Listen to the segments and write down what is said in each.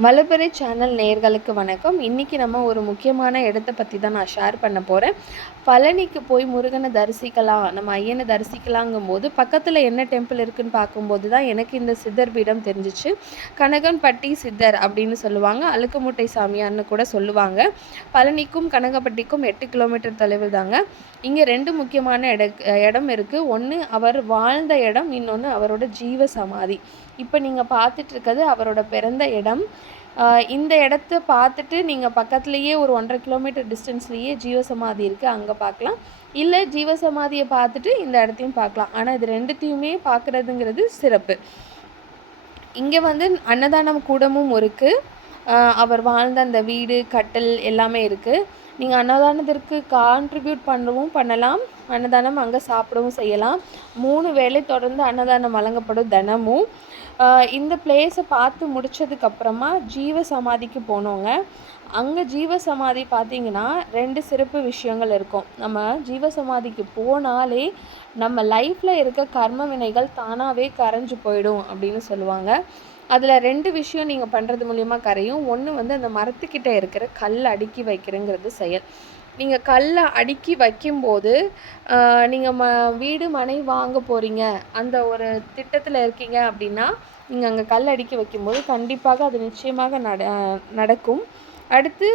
வளர்பிறை சேனல் நேயர்களுக்கு வணக்கம். இன்றைக்கி நம்ம ஒரு முக்கியமான இடத்த பற்றி தான் நான் ஷேர் பண்ண போகிறேன். பழனிக்கு போய் முருகனை தரிசிக்கலாம், நம்ம ஐயனை தரிசிக்கலாங்கும்போது பக்கத்தில் என்ன டெம்பிள் இருக்குதுன்னு பார்க்கும்போது தான் எனக்கு இந்த சித்தர் பீடம் தெரிஞ்சிச்சு. கனகம்பட்டி சித்தர் அப்படின்னு சொல்லுவாங்க, அழுக்குமுட்டை சாமியார்னு கூட சொல்லுவாங்க. பழனிக்கும் கனகம்பட்டிக்கும் 8 கிலோமீட்டர் தொலைவில் தாங்க. இங்கே 2 முக்கியமான இடம் இருக்குது. ஒன்று அவர் வாழ்ந்த இடம், இன்னொன்று அவரோட ஜீவ சமாதி. இப்போ நீங்கள் பார்த்துட்டு இருக்கிறது அவரோட பிறந்த இடம். இந்த இடத்த பார்த்துட்டு நீங்கள் பக்கத்துலேயே ஒரு 1.5 கிலோமீட்டர் டிஸ்டன்ஸ்லேயே ஜீவசமாதி இருக்குது, அங்கே பார்க்கலாம். இல்லை ஜீவசமாதியை பார்த்துட்டு இந்த இடத்தையும் பார்க்கலாம். ஆனால் இது ரெண்டுத்தையுமே பார்க்குறதுங்கிறது சிறப்பு. இங்கே அன்னதானம் கூடமும் இருக்குது. அவர் வாழ்ந்த அந்த வீடு, கட்டல் எல்லாமே இருக்குது. நீங்கள் அன்னதானத்திற்கு கான்ட்ரிபியூட் பண்ணலாம். அன்னதானம் அங்கே சாப்பிடவும் செய்யலாம். 3 வேளை தொடர்ந்து அன்னதானம் வழங்கப்படும் தினமும். இந்த பிளேஸை பார்த்து முடித்ததுக்கப்புறமா ஜீவ சமாதிக்கு போனோங்க. அங்கே ஜீவ சமாதி பார்த்திங்கன்னா 2 சிறப்பு விஷயங்கள் இருக்கும். நம்ம ஜீவ சமாதிக்கு போனாலே நம்ம லைஃப்பில் இருக்க கர்ம வினைகள் தானாகவே கரைஞ்சு போயிடும் அப்படின்னு சொல்லுவாங்க. அதில் 2 விஷயம் நீங்கள் பண்ணுறது மூலிமா கரையும். ஒன்று அந்த மரத்துக்கிட்ட இருக்கிற கல் அடுக்கி வைக்கிறங்கிறது செயல். நீங்கள் கல்லை அடுக்கி வைக்கும்போது நீங்கள் வீடு மனை வாங்க போகிறீங்க, அந்த ஒரு திட்டத்தில் இருக்கீங்க அப்படின்னா நீங்கள் அங்கே கல் அடுக்கி வைக்கும்போது கண்டிப்பாக அது நிச்சயமாக நடக்கும். அடுத்து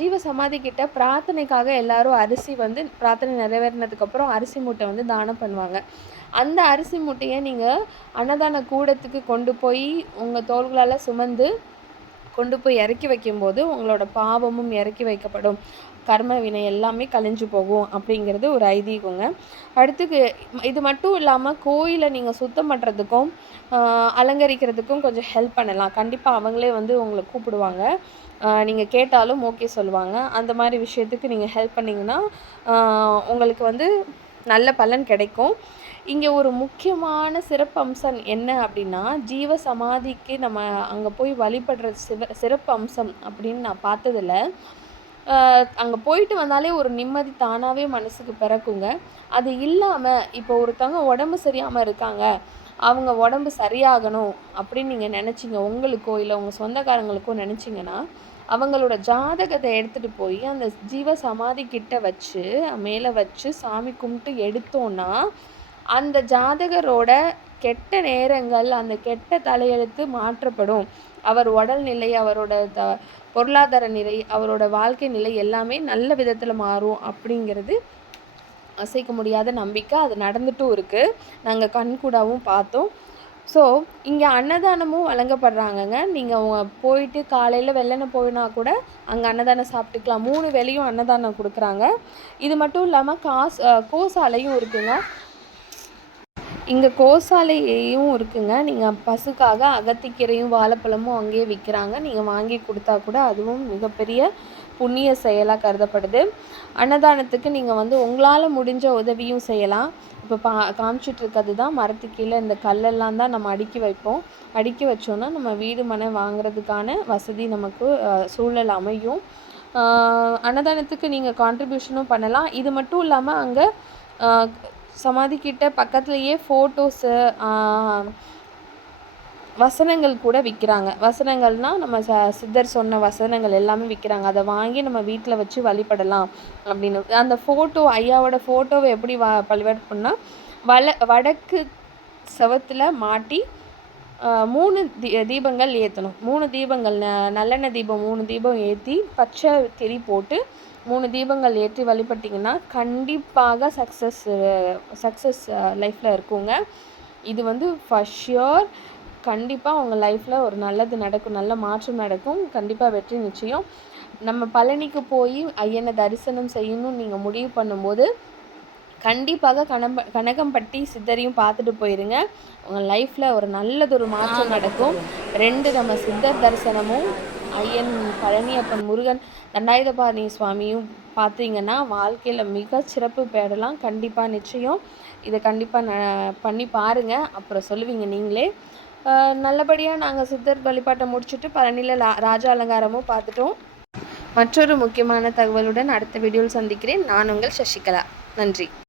ஜீவ சமாதி கிட்ட பிரார்த்தனைக்காக எல்லாரும் அரிசி பிரார்த்தனை நிறைவேறினதுக்கப்புறம் அரிசி மூட்டை தானம் பண்ணுவாங்க. அந்த அரிசி மூட்டையை நீங்கள் அன்னதான கூடத்துக்கு கொண்டு போய் உங்கள் தோள்களால் சுமந்து கொண்டு போய் இறக்கி வைக்கும்போது உங்களோட பாவமும் இறக்கி வைக்கப்படும், கர்ம வினை எல்லாமே கழிஞ்சு போகும் அப்படிங்கிறது ஒரு ஐதீகங்க. அடுத்து இது மட்டும் இல்லாமல் கோயிலை நீங்கள் சுத்தம் பண்ணுறதுக்கும் அலங்கரிக்கிறதுக்கும் கொஞ்சம் ஹெல்ப் பண்ணலாம். கண்டிப்பாக அவங்களே உங்களை கூப்பிடுவாங்க. நீங்கள் கேட்டாலும் ஓகே சொல்லுவாங்க. அந்த மாதிரி விஷயத்துக்கு நீங்கள் ஹெல்ப் பண்ணிங்கன்னா உங்களுக்கு நல்ல பலன் கிடைக்கும். இங்கே ஒரு முக்கியமான சிறப்பம்சம் என்ன அப்படின்னா, ஜீவ சமாதிக்கு நம்ம அங்கே போய் வழிபடுற சிறப்பு அம்சம் அப்படின்னு நான் பார்த்ததில்ல. அங்கே போயிட்டு வந்தாலே ஒரு நிம்மதி தானாகவே மனசுக்கு பிறக்குங்க. அது இல்லாமல் இப்போ ஒருத்தவங்க உடம்பு சரியாமல் இருக்காங்க, அவங்க உடம்பு சரியாகணும் அப்படின்னு நீங்கள் நினச்சிங்க, உங்களுக்கோ இல்லை உங்கள் சொந்தக்காரங்களுக்கோ நினச்சிங்கன்னா அவங்களோட ஜாதகத்தை எடுத்துகிட்டு போய் அந்த ஜீவ சமாதி கிட்ட வச்சு மேலே வச்சு சாமி கும்பிட்டு எடுத்தோன்னா அந்த ஜாதகரோட கெட்ட நேரங்கள், அந்த கெட்ட தலையெழுத்து மாற்றப்படும். அவர் உடல்நிலை, அவரோட பொருளாதார நிலை, அவரோட வாழ்க்கை நிலை எல்லாமே நல்ல விதத்தில் மாறும் அப்படிங்கிறது அசைக்க முடியாத நம்பிக்கை. அது நடந்துட்டும் இருக்குது. நாங்கள் கண்கூடாவும் பார்த்தோம். ஸோ இங்கே அன்னதானமும் வழங்கப்படுறாங்கங்க. நீங்கள் போயிட்டு காலையில் வெள்ளனை போயினா கூட அங்கே அன்னதானம் சாப்பிட்டுக்கலாம். 3 வேளையும் அன்னதானம் கொடுக்குறாங்க. இது மட்டும் இல்லாமல் கோசாலையும் இருக்குங்க. இங்கே கோசாலையும் இருக்குங்க. நீங்கள் பசுக்காக அகத்திக்கீரையும் வாழைப்பழமும் அங்கேயே விற்கிறாங்க. நீங்கள் வாங்கி கொடுத்தா கூட அதுவும் மிகப்பெரிய புண்ணிய செயலாக கருதப்படுது. அன்னதானத்துக்கு நீங்கள் உங்களால் முடிஞ்ச உதவியும் செய்யலாம். இப்போ காமிச்சிட்ருக்கிறது தான் மரத்து கீழே இந்த கல்லெல்லாம் தான் நம்ம அடுக்கி வைப்போம். அடுக்கி வச்சோன்னா நம்ம வீடு மனை வாங்குறதுக்கான வசதி நமக்கு சூழல் அமையும். அன்னதானத்துக்கு நீங்கள் கான்ட்ரிபியூஷனும் பண்ணலாம். இது மட்டும் இல்லாமல் அங்கே சமாதிக்கிட்ட பக்கத்துலேயே ஃபோட்டோஸு, வசனங்கள் கூட விற்கிறாங்க. வசனங்கள்னால் நம்ம சித்தர் சொன்ன வசனங்கள் எல்லாமே விற்கிறாங்க. அதை வாங்கி நம்ம வீட்டில் வச்சு வழிபடலாம் அப்படின்னு. அந்த ஃபோட்டோ, ஐயாவோட ஃபோட்டோவை எப்படி வழிபாடு பண்ணால் வடக்கு செவத்தில் மாட்டி 3 தீபங்கள் ஏற்றணும். 3 தீபங்கள், நல்லெண்ணெய் தீபம் 3 தீபம் ஏற்றி பச்சை திரி போட்டு 3 தீபங்கள் ஏற்றி வழிபட்டிங்கன்னா கண்டிப்பாக சக்ஸஸ் லைஃப்பில் இருக்குங்க. இது ஃபார் ஷியோர். கண்டிப்பாக உங்கள் லைஃப்பில் ஒரு நல்லது நடக்கும், நல்ல மாற்றம் நடக்கும். கண்டிப்பாக வெற்றி நிச்சயம். நம்ம பழனிக்கு போய் ஐயனை தரிசனம் செய்யணும்னு நீங்கள் முடிவு பண்ணும்போது கண்டிப்பாக கனகம்பட்டி சித்தரையும் பார்த்துட்டு போயிருங்க. உங்கள் லைஃப்பில் ஒரு நல்லதொரு மாற்றம் நடக்கும். 2 நம்ம சித்தர் தரிசனமும் ஐயன் பழனியப்பன் முருகன் தண்டாயுதபாணி சுவாமியும் பார்த்தீங்கன்னா வாழ்க்கையில் மிக சிறப்பு பெறலாம். கண்டிப்பாக நிச்சயம். இதை கண்டிப்பாக பண்ணி பாருங்கள், அப்புறம் சொல்லுவீங்க நீங்களே. நல்லபடியாக நாங்கள் சித்தர் வழிபாட்டை முடிச்சுட்டு பழனியில் ராஜா அலங்காரமும் பார்த்துட்டோம். மற்றொரு முக்கியமான தகவலுடன் அடுத்த வீடியோவில் சந்திக்கிறேன். நான் உங்கள் சசிகலா. நன்றி.